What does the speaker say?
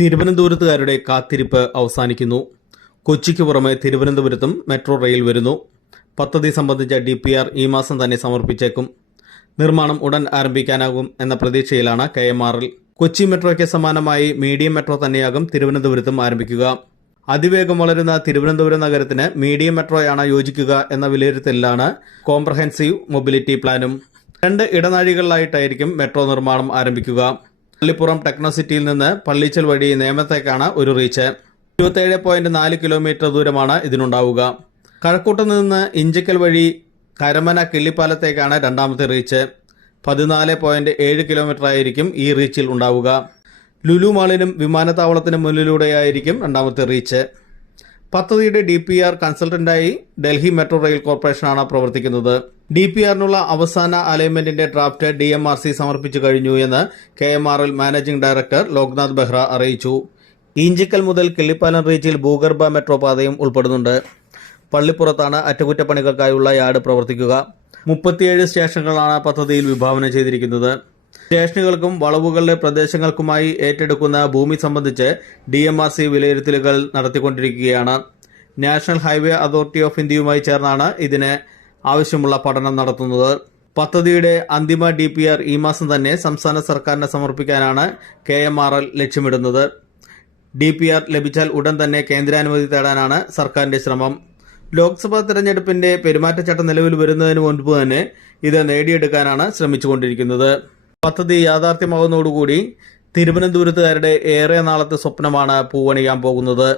തിരുവനന്തപുരത്തുകാരുടെ കാത്തിരിപ്പ് അവസാനിക്കുന്നു. കൊച്ചിക്ക് പുറമെ തിരുവനന്തപുരത്തും മെട്രോ റെയിൽ വരുന്നു. പദ്ധതി സംബന്ധിച്ച ഡി പി ആർ ഈ മാസം തന്നെ സമർപ്പിച്ചേക്കും. നിർമ്മാണം ഉടൻ ആരംഭിക്കാനാകും എന്ന പ്രതീക്ഷയിലാണ് കെ എം ആറിൽ. കൊച്ചി മെട്രോയ്ക്ക് സമാനമായി മീഡിയം മെട്രോ തന്നെയാകും തിരുവനന്തപുരത്തും ആരംഭിക്കുക. അതിവേഗം വളരുന്ന തിരുവനന്തപുരം നഗരത്തിന് മീഡിയം മെട്രോയാണ് യോജിക്കുക എന്ന വിലയിരുത്തലിലാണ് കോംപ്രഹെൻസീവ് മൊബിലിറ്റി പ്ലാനും. രണ്ട് ഇടനാഴികളിലായിട്ടായിരിക്കും മെട്രോ നിർമ്മാണം ആരംഭിക്കുക. പള്ളിപ്പുറം ടെക്നോസിറ്റിയിൽ നിന്ന് പള്ളിച്ചൽ വഴി നേമത്തേക്കാണ് ഒരു റീച്ച്. ഇരുപത്തേഴ് പോയിന്റ് നാല് കിലോമീറ്റർ ദൂരമാണ് ഇതിനുണ്ടാവുക. കഴക്കൂട്ട് നിന്ന് ഇഞ്ചിക്കൽ വഴി കരമന കിള്ളിപ്പാലത്തേക്കാണ് രണ്ടാമത്തെ റീച്ച്. പതിനാല് പോയിന്റ് ഏഴ് കിലോമീറ്റർ ആയിരിക്കും ഈ റീച്ചിൽ ഉണ്ടാവുക. ലുലു മാളിനും വിമാനത്താവളത്തിനും മുന്നിലൂടെയായിരിക്കും രണ്ടാമത്തെ റീച്ച്. പദ്ധതിയുടെ ഡി പി ആർ കൺസൾട്ടന്റായി ഡൽഹി മെട്രോ റെയിൽ കോർപ്പറേഷനാണ് പ്രവർത്തിക്കുന്നത്. ഡി പി ആറിനുള്ള അവസാന അലൈൻമെന്റിന്റെ draft D M R C സമർപ്പിച്ചു കഴിഞ്ഞു എന്ന് K M R L managing director Loknath Behera അറിയിച്ചു. ഈഞ്ചിക്കൽ മുതൽ കിള്ളിപ്പാലം റീച്ചിൽ ഭൂഗർഭ മെട്രോ പാതയും ഉൾപ്പെടുന്നുണ്ട്. പള്ളിപ്പുറത്താണ് അറ്റകുറ്റപ്പണികൾക്കായുള്ള യാർഡ് പ്രവർത്തിക്കുക. മുപ്പത്തിയേഴ് സ്റ്റേഷനുകളാണ് പദ്ധതിയിൽ വിഭാവനം ചെയ്തിരിക്കുന്നത്. സ്റ്റേഷനുകൾക്കും വളവുകളുടെ പ്രദേശങ്ങൾക്കുമായി ഏറ്റെടുക്കുന്ന ഭൂമി സംബന്ധിച്ച് ഡി എം ആർ സി വിലയിരുത്തലുകൾ നടത്തിക്കൊണ്ടിരിക്കുകയാണ്. നാഷണൽ ഹൈവേ അതോറിറ്റി ഓഫ് ഇന്ത്യയുമായി ചേർന്നാണ് ഇതിന് ആവശ്യമുള്ള പഠനം നടത്തുന്നത്. പദ്ധതിയുടെ അന്തിമ ഡി പി ആർ ഈ മാസം തന്നെ സംസ്ഥാന സർക്കാരിന് സമർപ്പിക്കാനാണ് കെ എം ആർ എൽ ലക്ഷ്യമിടുന്നത്. ഡി പി ആർ ലഭിച്ചാൽ ഉടൻ തന്നെ കേന്ദ്രാനുമതി തേടാനാണ് സർക്കാരിന്റെ ശ്രമം. ലോക്സഭാ തെരഞ്ഞെടുപ്പിന്റെ പെരുമാറ്റച്ചട്ടം നിലവിൽ വരുന്നതിന് മുൻപ് തന്നെ ഇത് നേടിയെടുക്കാനാണ് ശ്രമിച്ചുകൊണ്ടിരിക്കുന്നത്. പദ്ധതി യാഥാർത്ഥ്യമാകുന്നതോടുകൂടി തിരുവനന്തപുരത്തുകാരുടെ ഏറെ നാളത്തെ സ്വപ്നമാണ് പൂവണിയാൻ പോകുന്നത്.